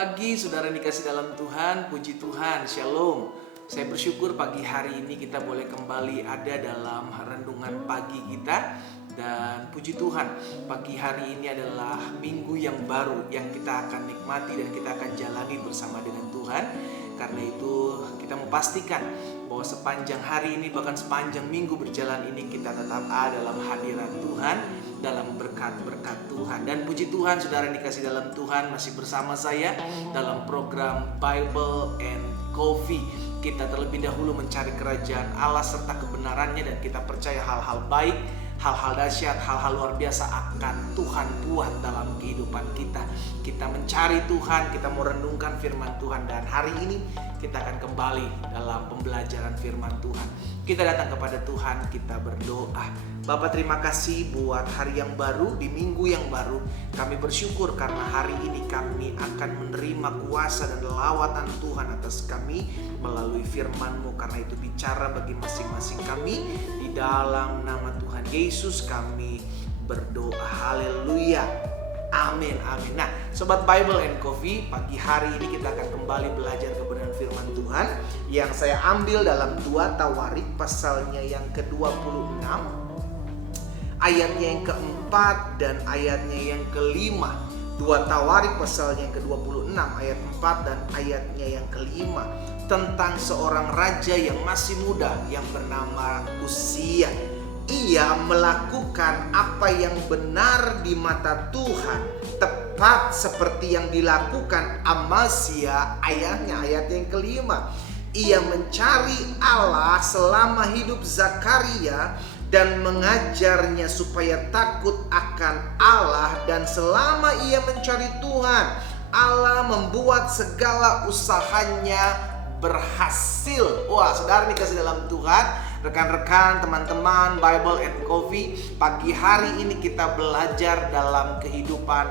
pagi saudara dikasih dalam Tuhan, puji Tuhan, shalom. Saya bersyukur pagi hari ini kita boleh kembali ada dalam renungan pagi kita. Dan puji Tuhan, pagi hari ini adalah minggu yang baru yang kita akan nikmati dan kita akan jalani bersama dengan Tuhan. Karena itu kita memastikan bahwa sepanjang hari ini bahkan sepanjang minggu berjalan ini kita tetap ada dalam hadirat Tuhan, dalam berkat-berkat Tuhan. Dan puji Tuhan, saudara yang dikasih dalam Tuhan masih bersama saya dalam program Bible and Coffee. Kita terlebih dahulu mencari kerajaan Allah serta kebenarannya, dan kita percaya hal-hal baik, hal-hal dahsyat, hal-hal luar biasa akan Tuhan buat dalam kehidupan kita. Kita mencari Tuhan, kita mau renungkan firman Tuhan, dan hari ini kita akan kembali dalam pembelajaran firman Tuhan. Kita datang kepada Tuhan, kita berdoa. Bapa, terima kasih buat hari yang baru, di minggu yang baru. Kami bersyukur karena hari ini kami akan menerima kuasa dan lawatan Tuhan atas kami melalui firman-Mu. Karena itu bicara bagi masing-masing kami. Di dalam nama Tuhan Yesus kami berdoa. Haleluya. Amin, amin. Nah, Sobat Bible and Coffee, pagi hari ini kita akan kembali belajar kebenaran firman Tuhan yang saya ambil dalam 2 Tawarik pasalnya yang ke-26, ayatnya yang ke-4 dan ayatnya yang ke-5. 2 Tawarik pasalnya yang ke-26 ayat 4 dan ayatnya yang ke-5, tentang seorang raja yang masih muda yang bernama Uzia. Ia melakukan apa yang benar di mata Tuhan, tepat seperti yang dilakukan Amazia. Ayat yang ke-5, ia mencari Allah selama hidup Zakaria dan mengajarnya supaya takut akan Allah. Dan selama ia mencari Tuhan, Allah membuat segala usahanya berhasil. Wah, saudara dikasih dalam Tuhan, rekan-rekan, teman-teman Bible and Coffee, pagi hari ini kita belajar dalam kehidupan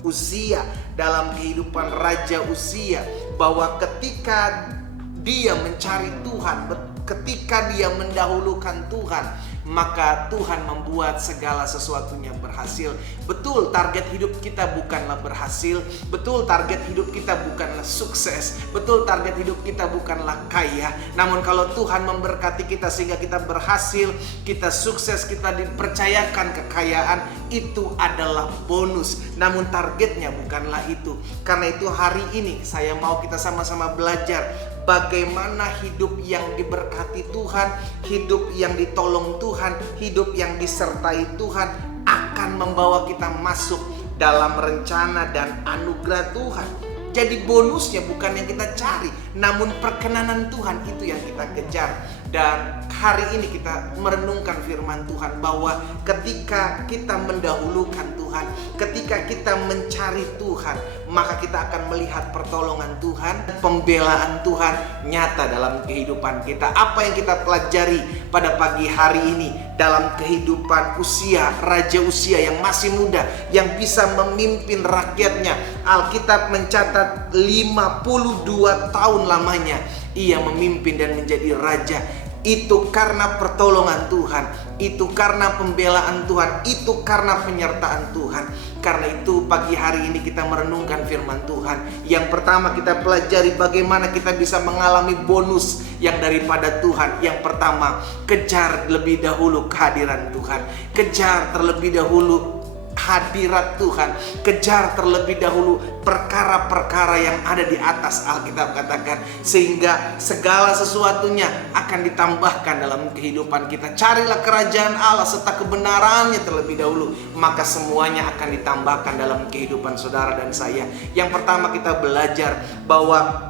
Uzia, dalam kehidupan Raja Uzia, bahwa ketika dia mencari Tuhan, ketika dia mendahulukan Tuhan, maka Tuhan membuat segala sesuatunya berhasil. Betul, target hidup kita bukanlah berhasil. Betul, target hidup kita bukanlah sukses. Betul, target hidup kita bukanlah kaya. Namun kalau Tuhan memberkati kita sehingga kita berhasil, kita sukses, kita dipercayakan kekayaan, itu adalah bonus. Namun targetnya bukanlah itu. Karena itu hari ini saya mau kita sama-sama belajar bagaimana hidup yang diberkati Tuhan, hidup yang ditolong Tuhan, hidup yang disertai Tuhan akan membawa kita masuk dalam rencana dan anugerah Tuhan. Jadi bonusnya bukan yang kita cari, namun perkenanan Tuhan itu yang kita kejar. Dan hari ini kita merenungkan firman Tuhan bahwa ketika kita mendahulukan Tuhan, ketika kita mencari Tuhan, maka kita akan melihat pertolongan Tuhan, pembelaan Tuhan nyata dalam kehidupan kita. Apa yang kita pelajari pada pagi hari ini dalam kehidupan Uzia, Raja Uzia yang masih muda, yang bisa memimpin rakyatnya. Alkitab mencatat 52 tahun lamanya ia memimpin dan menjadi raja. Itu karena pertolongan Tuhan, itu karena pembelaan Tuhan, itu karena penyertaan Tuhan. Karena itu pagi hari ini kita merenungkan firman Tuhan. Yang pertama kita pelajari bagaimana kita bisa mengalami bonus yang daripada Tuhan. Yang pertama, kejar lebih dahulu kehadiran Tuhan. Kejar terlebih dahulu hadirat Tuhan, kejar terlebih dahulu perkara-perkara yang ada di atas. Alkitab katakan, sehingga segala sesuatunya akan ditambahkan dalam kehidupan kita. Carilah kerajaan Allah serta kebenarannya terlebih dahulu, maka semuanya akan ditambahkan dalam kehidupan saudara dan saya. Yang pertama kita belajar bahwa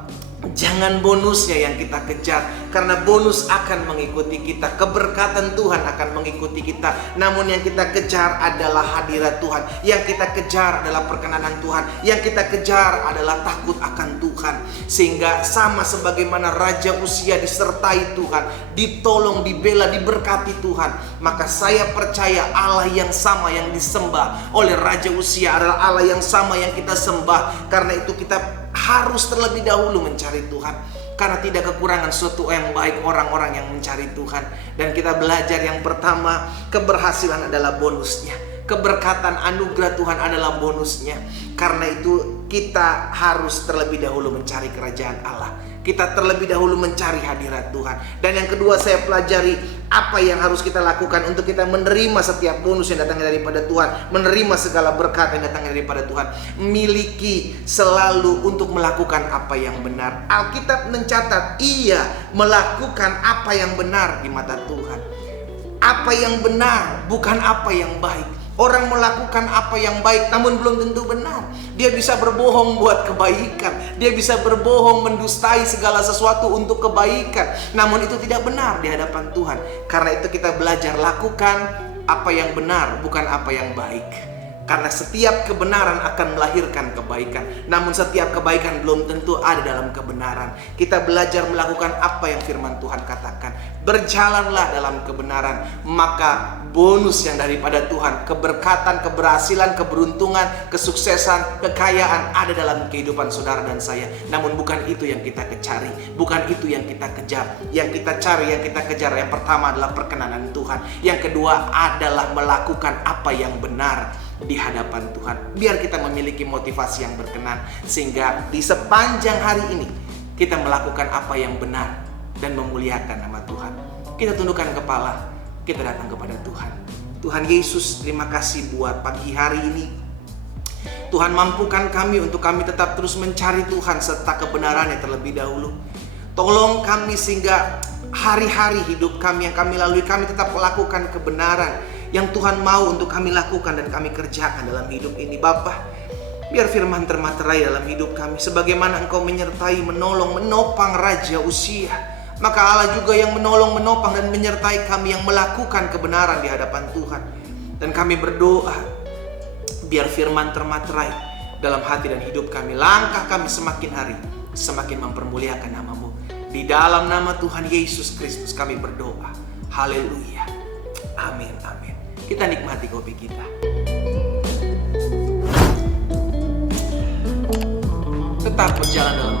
jangan bonusnya yang kita kejar, karena bonus akan mengikuti kita, keberkatan Tuhan akan mengikuti kita. Namun yang kita kejar adalah hadirat Tuhan, yang kita kejar adalah perkenanan Tuhan, yang kita kejar adalah takut akan Tuhan. Sehingga sama sebagaimana Raja Uzia disertai Tuhan, ditolong, dibela, diberkati Tuhan, maka saya percaya Allah yang sama yang disembah oleh Raja Uzia adalah Allah yang sama yang kita sembah. Karena itu kita harus terlebih dahulu mencari Tuhan, karena tidak kekurangan suatu yang baik orang-orang yang mencari Tuhan. Dan kita belajar yang pertama, keberhasilan adalah bonusnya, keberkatan anugerah Tuhan adalah bonusnya. Karena itu kita harus terlebih dahulu mencari kerajaan Allah. Kita terlebih dahulu mencari hadirat Tuhan. Dan yang kedua, saya pelajari apa yang harus kita lakukan untuk kita menerima setiap bonus yang datangnya daripada Tuhan, menerima segala berkat yang datangnya daripada Tuhan. Miliki selalu untuk melakukan apa yang benar. Alkitab mencatat, ia melakukan apa yang benar di mata Tuhan. Apa yang benar, bukan apa yang baik. Orang melakukan apa yang baik namun belum tentu benar. Dia bisa berbohong buat kebaikan. Dia bisa berbohong mendustai segala sesuatu untuk kebaikan. Namun itu tidak benar di hadapan Tuhan. Karena itu kita belajar lakukan apa yang benar, bukan apa yang baik. Karena setiap kebenaran akan melahirkan kebaikan. Namun setiap kebaikan belum tentu ada dalam kebenaran. Kita belajar melakukan apa yang firman Tuhan katakan. Berjalanlah dalam kebenaran. Maka bonus yang daripada Tuhan, keberkatan, keberhasilan, keberuntungan, kesuksesan, kekayaan ada dalam kehidupan saudara dan saya. Namun bukan itu yang kita cari, bukan itu yang kita kejar. Yang kita cari, yang kita kejar, yang pertama adalah perkenanan Tuhan. Yang kedua adalah melakukan apa yang benar di hadapan Tuhan. Biar kita memiliki motivasi yang berkenan, sehingga di sepanjang hari ini kita melakukan apa yang benar dan memuliakan nama Tuhan. Kita tundukkan kepala, kita datang kepada Tuhan. Tuhan Yesus, terima kasih buat pagi hari ini. Tuhan, mampukan kami untuk kami tetap terus mencari Tuhan serta kebenarannya terlebih dahulu. Tolong kami sehingga hari-hari hidup kami yang kami lalui, kami tetap melakukan kebenaran yang Tuhan mau untuk kami lakukan dan kami kerjakan dalam hidup ini. Bapa, biar firman termaterai dalam hidup kami. Sebagaimana Engkau menyertai, menolong, menopang Raja Usia, maka Allah juga yang menolong, menopang dan menyertai kami yang melakukan kebenaran di hadapan Tuhan. Dan kami berdoa, biar firman termaterai dalam hati dan hidup kami. Langkah kami semakin hari semakin mempermuliakan nama-Mu. Di dalam nama Tuhan Yesus Kristus kami berdoa. Haleluya. Amin, amin. Kita nikmati kopi kita. Tetap berjalan dalam